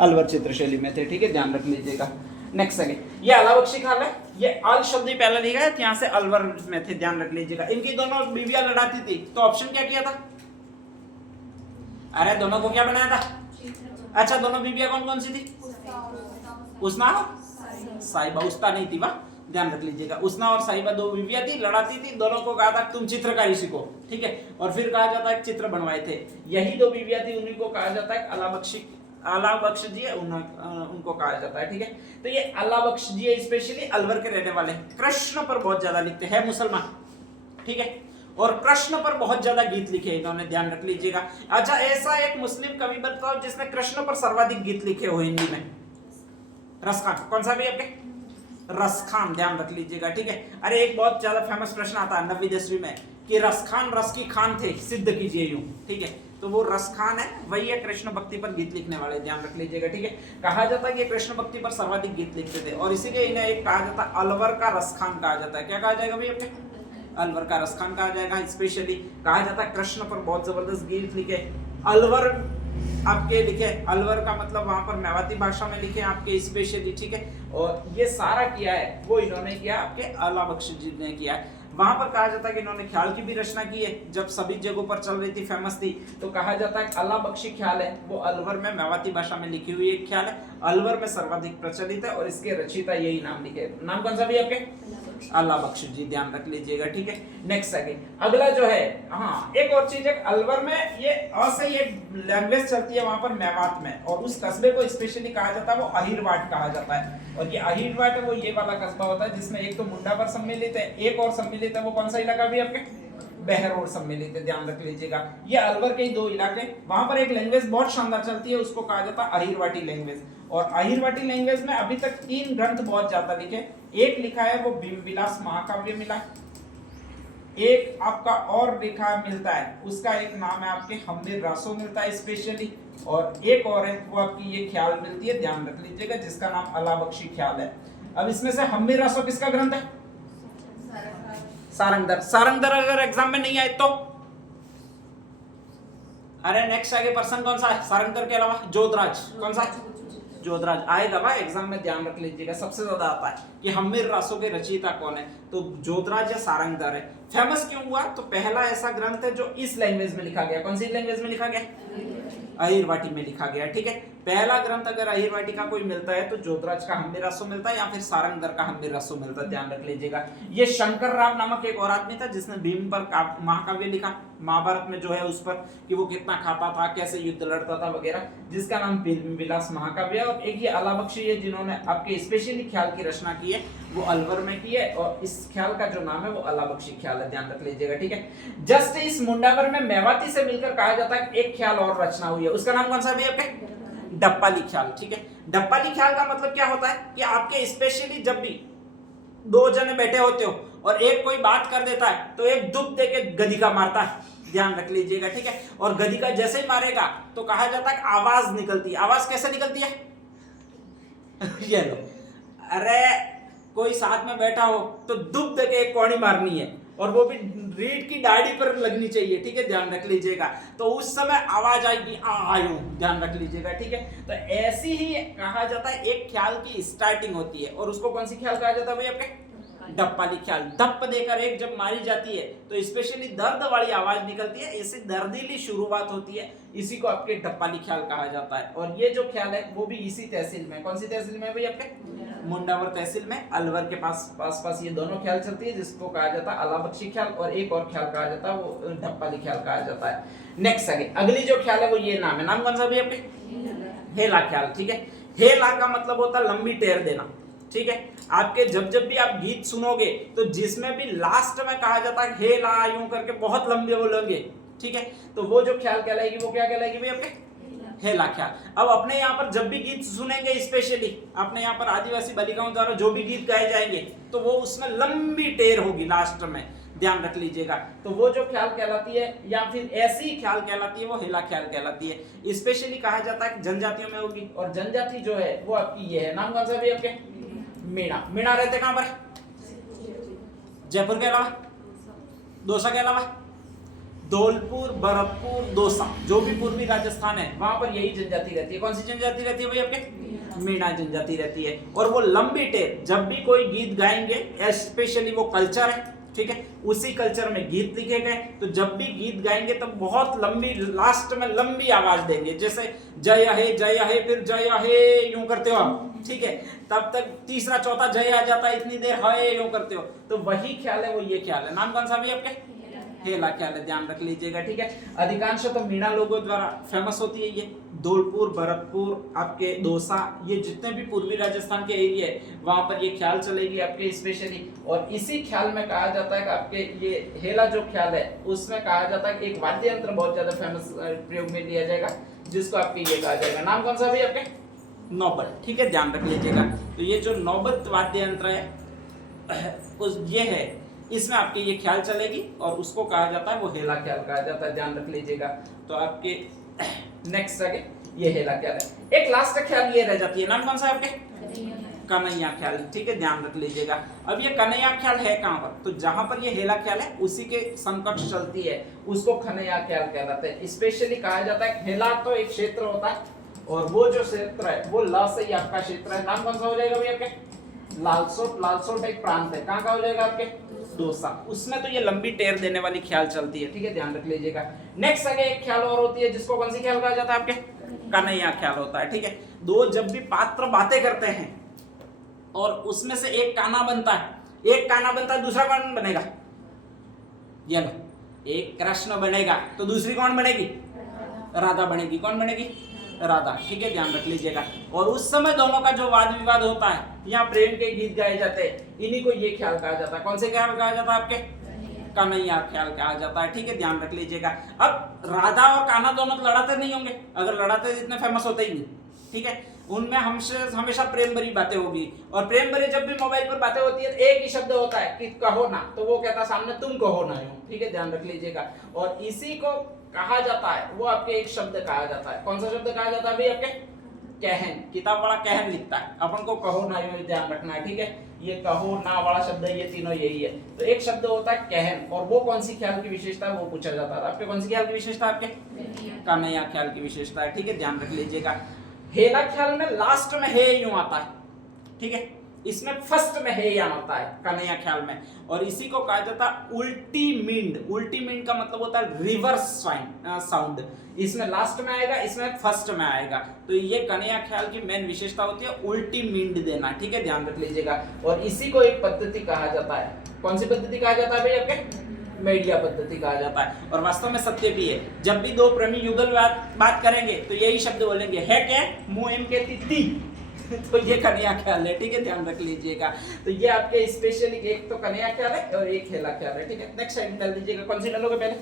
अलवर चित्र शैली में थे, ठीक है, ध्यान रख लीजिएगा। नेक्स्ट आगे, ये अलाबख्शी ख्याल है, ये अल शब्द ही पहले लिखा है, यहाँ से अलवर में थे, ध्यान रख लीजिएगा। इनकी दोनों बीवियां लड़ाती थी, तो ऑप्शन क्या किया था? अरे दोनों को क्या बनाया था? अच्छा, दोनों बीवियां कौन कौन सी थी? उसना साहिबा, उस्ता नहीं थी, वाह, ध्यान रख लीजिएगा। उसना और साहिबा दो बीवियां थी, लड़ाती थी, दोनों को कहा था तुम चित्रकारी सीखो, ठीक है, और फिर कहा जाता है चित्र बनवाए थे। यही दो बीवियां थी, उन्हीं को कहा जाता है अलाबख्श जी है, उनको कहा जाता है, ठीक है। तो ये अलाबख्श जी है, स्पेशली अलवर के रहने वाले, कृष्ण पर बहुत ज्यादा लिखते हैं, मुसलमान, ठीक है, और कृष्ण पर बहुत ज्यादा गीत लिखे इन्होंने, ध्यान रख लीजिएगा। अच्छा, ऐसा एक मुस्लिम कवि बताओ जिसने कृष्ण पर सर्वाधिक गीत लिखे हो हिंदी में? रसखान। कौन सा भी आपके? रसखान, ध्यान रख लीजिएगा, ठीक है। अरे एक बहुत ज्यादा फेमस प्रश्न आता है 9वीं 10वीं में कि रसखान रस की खान थे, सिद्ध कीजिए यूं, ठीक है, तो वो रसखान है, वही है कृष्ण भक्ति पर गीत लिखने वाले, ध्यान रख लीजिएगा, ठीक है। कहा जाता है कि कृष्ण भक्ति पर सर्वाधिक गीत लिखते थे, और इसीलिए इन्हें एक कहा जाता है अलवर का रसखान कहा जाता है। क्या कहा जाएगा भाई आपके? अलवर का रसखान कहा जाएगा। स्पेशली कहा जाता है कृष्ण पर बहुत जबरदस्त गीत लिखे, अलवर आपके लिखे, अलवर का मतलब वहां पर मेवाती भाषा में लिखे आपके स्पेशली, ठीक है। और ये सारा किया है वो इन्होंने किया, आपके अलाबख्श जी ने किया है। वहां पर कहा जाता है कि इन्होंने ख्याल की भी रचना की है, जब सभी जगहों पर चल रही थी, फेमस थी, तो कहा जाता है अलाबख्शी ख्याल है वो अलवर में मेवाती भाषा में लिखी हुई एक ख्याल है, अलवर में सर्वाधिक प्रचलित है, और इसके रचयिता यही नाम लिखे। नाम कौन सा भी आपके? अलाबख्श जी, ध्यान रख लीजिएगा, ठीक है। नेक्स्ट आगे, अगला जो है, हाँ एक और चीज है, अलवर में ये से ये लैंग्वेज चलती है वहां पर मेवात में, और उस कस्बे को स्पेशली कहा जाता है वो अहिरवाट कहा जाता है। और ये अहिरवाट है वो ये वाला कस्बा होता है जिसमें एक तो मुंडावर सम्मिलित है, एक और सम्मिलित है, वो कौन सा इलाका भी आपके? बहरोड सम्मिलित है, ध्यान रख लीजिएगा। ये अलवर के ही दो इलाके, वहां पर एक लैंग्वेज बहुत शानदार चलती है, उसको कहा जाता है अहिरवाटी लैंग्वेज। और अहिरवाटी लैंग्वेज में अभी तक 3 ग्रंथ बहुत ज्यादा लिखे, एक लिखा है वो भीमविलास महाकाव्य मिला, एक आपका और लिखा मिलता है, उसका एक नाम है आपके हम्मीर रासो मिलता है स्पेशली, और एक और है वो आपकी ये ख्याल मिलती है, ध्यान रख लीजिएगा, जिसका नाम अलाबख्शी ख्याल है। अब इसमें से हम्मीर रासो किसका ग्रंथ है? सारंगधर। सारंगधर अगर एग्जाम में नहीं आए तो? अरे नेक्स्ट आगे पर्सन कौन सा है सारंगधर के अलावा? जोधराज। कौन सा? जोधराज आएगा भाई एग्जाम में, ध्यान रख लीजिएगा, सबसे ज्यादा आता है कि हम्मीर रासो के रचयिता कौन है, तो जोधराज या सारंगधर है। फेमस क्यों हुआ? तो पहला ऐसा ग्रंथ है जो इस लैंग्वेज में लिखा गया। कौन सी लैंग्वेज में लिखा गया? अहिरवाटी में लिखा गया, ठीक है। पहला ग्रंथ अगर अहिरवाटी का कोई मिलता है तो जोधराज का हम्मीर रासो मिलता है, या फिर सारंगधर का हम्मीर रासो मिलता है, ध्यान रख लीजिएगा। ये शंकर राव नामक एक और आदमी था जिसने भीम पर महाकाव्य लिखा, महाभारत में जो है उस पर कि वो कितना खाता था, कैसे युद्ध लड़ता था वगैरह, जिसका नाम भीमविलास महाकाव्य है। और एक ये अलाबख्शी है जिन्होंने आपके स्पेशली ख्याल की रचना की है, वो अलवर में की है, और इस ख्याल का जो नाम है वो अलाबख्शी ख्याल है, ध्यान रख लीजिएगा, ठीक है। जस्ट इस मुंडावर में मेवाती से मिलकर कहा जाता है एक ख्याल और रचना हुई है, उसका नाम कौन सा है आपके? डप्पाली ख्याल, ठीक है। डप्पाली ख्याल का मतलब क्या होता है कि आपके स्पेशली जब भी 2 जने बैठे होते हो और एक कोई बात कर देता है तो एक दुब दे के गधी का मारता है, ध्यान रख लीजिएगा, ठीक है। और गधी का जैसे ही मारेगा तो कहा जाता है आवाज निकलती है। आवाज कैसे निकलती है? ये लो, अरे कोई साथ में बैठा हो तो दुब दे के एक कौड़ी मारनी है, और वो भी रीढ़ की दाढ़ी पर लगनी चाहिए, ठीक है, ध्यान रख लीजिएगा। तो उस समय आवाज आएगी आयु, ध्यान रख लीजिएगा, ठीक है। तो ऐसी ही कहा जाता है एक ख्याल की स्टार्टिंग होती है, और उसको कौन सी ख्याल कहा जाता है भाई आपके? डप्पाली ख्याल। धप्प देकर एक जब मारी जाती है तो स्पेशली दर्द वाली आवाज निकलती है, इससे दर्दीली शुरुआत होती है, इसी को आपके डप्पाली ख्याल कहा जाता है। और ये जो ख्याल है वो भी इसी तहसील में, कौन सी तहसील में भाई आपके? मुंडावर तहसील में, अलवर के पास ये दोनों ख्याल चलती है, जिसको कहा जाता है अलाबख्शी ख्याल, और एक और ख्याल कहा जाता है वो डप्पाली ख्याल कहा जाता है। नेक्स्ट आगे अगली जो ख्याल है वो ये नाम है, नाम कौन सा भी आपके? हेला ख्याल, ठीक है। हेला का मतलब होता है लंबी टेर देना, ठीक है। आपके जब भी आप गीत सुनोगे तो जिसमें भी लास्ट में कहा जाता है हे ला यूं करके बहुत लंबे बोलोगे, ठीक है, तो वो जो ख्याल कहलाएगी वो क्या कहलाएगी भाई आपके? हेला ख्याल। अब अपने यहाँ पर जब भी गीत सुनेंगे, स्पेशली अपने यहाँ पर आदिवासी बालिकाओं द्वारा जो भी गीत गाए जाएंगे तो वो उसमें लंबी टेर होगी लास्ट में, ध्यान रख लीजिएगा। तो वो जो ख्याल कहलाती है या फिर ऐसी ख्याल कहलाती है वो हेला ख्याल कहलाती है। स्पेशली कहा जाता है जनजातियों में होगी, और जनजाति जो है वो आपकी ये है, नाम कौन सा भी आपके? मीणा। मीणा रहते कहां पर? जयपुर के अलावा, दौसा के अलावा, धौलपुर, भरतपुर, दौसा, जो भी पूर्वी राजस्थान है वहां पर यही जनजाति रहती है। कौन सी जनजाति रहती है भाई आपके? मीणा जनजाति रहती है। और वो लंबी टेर, जब भी कोई गीत गाएंगे, स्पेशली वो कल्चर है, ठीक है, उसी कल्चर में गीत लिखे गए, तो जब भी गीत गाएंगे तब बहुत लंबी, लास्ट में लंबी आवाज देंगे, जैसे जय हे फिर जय हे यूं करते हो आप, ठीक है, तब तक तीसरा चौथा जय आ जाता है, इतनी देर हे यूं करते हो, तो वही ख्याल है, वो ये ख्याल है। नाम कौन सा भी आपके? हेला ख्याल है, ध्यान रख लीजिएगा, ठीक है। अधिकांश तो मीणा लोगों द्वारा फेमस होती है ये। धौलपुर, भरतपुर, आपके दौसा, ये जितने भी पूर्वी राजस्थान के एरिया है वहां पर ये ख्याल चलेगी आपके स्पेशली। और इसी ख्याल में कहा जाता है कि आपके ये हेला जो ख्याल है उसमें कहा जाता है कि एक वाद्य यंत्र बहुत ज्यादा फेमस प्रयोग में लिया जाएगा, जिसको आपके ये कहा जाएगा। नाम कौन सा भी आपके? नौबत, ठीक है, ध्यान रख लीजिएगा। तो ये जो नौबत वाद्य यंत्र है उस ये है, इसमें आपके ये ख्याल चलेगी और उसको कहा जाता है, वो हेला ख्याल कहा जाता है, ध्यान रख लीजिएगा। तो आपके नेक्स्ट आगे ये हेला ख्याल है। एक लास्ट ख्याल ये रह जाती है, नाम कौन सा है आपके? कन्हैया ख्याल, ठीक है, ध्यान रख लीजिएगा। अब ये कन्हैया ख्याल है कहां पर? तो जहां पर ये हेला ख्याल है उसी के समकक्ष चलती है, उसको कन्हैया ख्याल कहलाते हैं। स्पेशली कहा जाता है हेला तो एक क्षेत्र होता है और वो जो क्षेत्र है वो ल से ही आपका क्षेत्र है। नाम कौन सा हो जाएगा भाई आपके? लालसोट। लालसोट एक प्रांत है, कहां का हो जाएगा आपके? दौसा। उसमें तो ये लंबी टेर देने वाली ख्याल चलती है, ठीक है, ध्यान रख लीजिएगा। नेक्स्ट आगे एक ख्याल और होती है, जिसको कौन सी ख्याल कहा जाता है आपके? कन्हैया ख्याल होता है, ठीक है। दो जब भी पात्र बातें करते हैं और उसमें से एक काना बनता है, एक काना बनता है, दूसरा कौन बनेगा? ये लो, एक कृष्ण बनेगा तो दूसरी कौन बनेगी? राधा बनेगी। कौन बनेगी? राधा, ठीक है, ध्यान रख लीजिएगा। और उस समय दोनों का जो वाद विवाद होता है, यहाँ प्रेम के गीत गाए जाते हैं, इन्हीं को ये ख्याल कहा जाता है। कौन से ख्याल कहा जाता है आपके? कन्हैया ख्याल कहा जाता है, ठीक है, ध्यान रख लीजिएगा। अब राधा और कान्हा दोनों तो लड़ाते नहीं होंगे, अगर लड़ाते इतने फेमस होते ही नहीं, ठीक है, उनमें हमेशा प्रेम भरी बातें होगी। और प्रेम भरी जब भी मोबाइल पर बातें होती है, एक ही शब्द होता है कि कहो ना, तो वो कहता सामने तुम कहो ना, ठीक है, ध्यान रख लीजिएगा। और इसी को कहा जाता है, वो आपके एक शब्द कहा जाता है। कौन सा शब्द कहा जाता है भाई आपके? कहन। किताब वाला कहन लिखता है, अपन को कहो ना यूं ध्यान रखना है, ठीक है, ये कहो ना वाला शब्द ये तीनों यही है। तो एक शब्द होता है कहन, और वो कौन सी ख्याल की विशेषता है वो पूछा जाता है आपके? कौन सी ख्याल की विशेषता आपके? कन्हैया ख्याल की विशेषता है, ठीक है, ध्यान रख लीजिएगा। हेला ख्याल में लास्ट में हे यूं आता है, ठीक है, इसमें फर्स्ट में हे यहाँ आता है कन्हैया ख्याल में। और इसी को कहा जाता है उल्टी मींड। उल्टी मींड का मतलब होता है रिवर्स साउंड। इसमें लास्ट में आएगा, इसमें फर्स्ट में आएगा। तो ये कन्हैया ख्याल की मेन विशेषता होती है उल्टी मींड देना, ठीक है, ध्यान रख लीजिएगा। और इसी को एक पद्धति कहा जाता है। कौन सी पद्धति कहा जाता है भाई आपके? मेडिया पद्धति कहा जाता है। और वास्तव में सत्य भी है, जब भी दो प्रेमी युगल बात करेंगे तो यही शब्द बोलेंगे, है क्या मुंह एम कहती ती तो ये कन्हैया ख्याल है, ठीक है, ध्यान रख लीजिएगा। तो ये आपके स्पेशली एक तो कन्हैया ख्याल है और एक हेला ख्याल है, ठीक है। नेक्स्ट साइड डाल दीजिएगा, कौन सी डालोगे पहले?